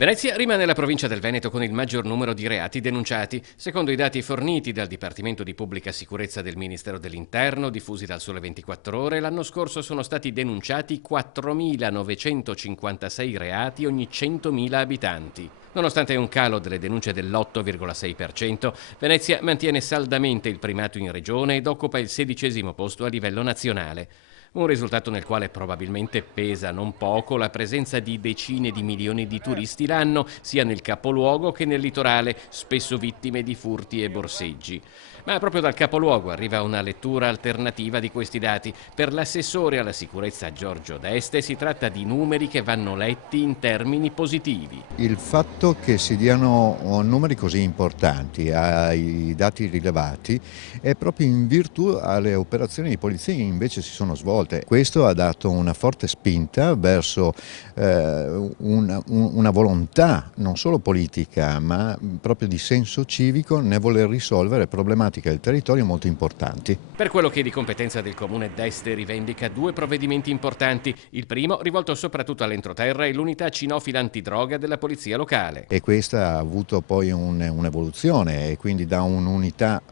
Venezia rimane la provincia del Veneto con il maggior numero di reati denunciati. Secondo i dati forniti dal Dipartimento di Pubblica Sicurezza del Ministero dell'Interno, diffusi dal Sole 24 Ore, l'anno scorso sono stati denunciati 4.956 reati ogni 100.000 abitanti. Nonostante un calo delle denunce dell'8,6%, Venezia mantiene saldamente il primato in regione ed occupa il 16° posto a livello nazionale. Un risultato nel quale probabilmente pesa non poco la presenza di decine di milioni di turisti l'anno, sia nel capoluogo che nel litorale, spesso vittime di furti e borseggi. Ma proprio dal capoluogo arriva una lettura alternativa di questi dati. Per l'assessore alla sicurezza Giorgio Deste si tratta di numeri che vanno letti in termini positivi. Il fatto che si diano numeri così importanti ai dati rilevati è proprio in virtù alle operazioni di polizia che invece si sono svolte. Questo ha dato una forte spinta verso una volontà non solo politica ma proprio di senso civico nel voler risolvere problematiche del territorio molto importanti. Per quello che è di competenza del comune, Deste rivendica due provvedimenti importanti. Il primo rivolto soprattutto all'entroterra è l'unità cinofila antidroga della polizia locale. E questa ha avuto poi un'evoluzione e quindi da un'unità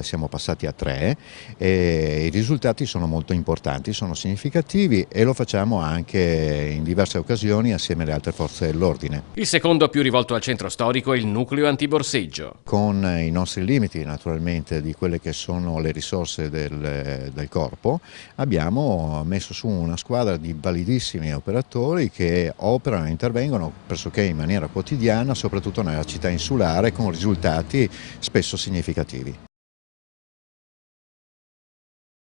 siamo passati a 3 e i risultati sono molto importanti, sono significativi e lo facciamo anche in diverse occasioni assieme alle altre forze dell'ordine. Il secondo, più rivolto al centro storico, è il nucleo antiborseggio. Con i nostri limiti naturalmente di quelle che sono le risorse del corpo, abbiamo messo su una squadra di validissimi operatori che operano e intervengono pressoché in maniera quotidiana, soprattutto nella città insulare, con risultati spesso significativi.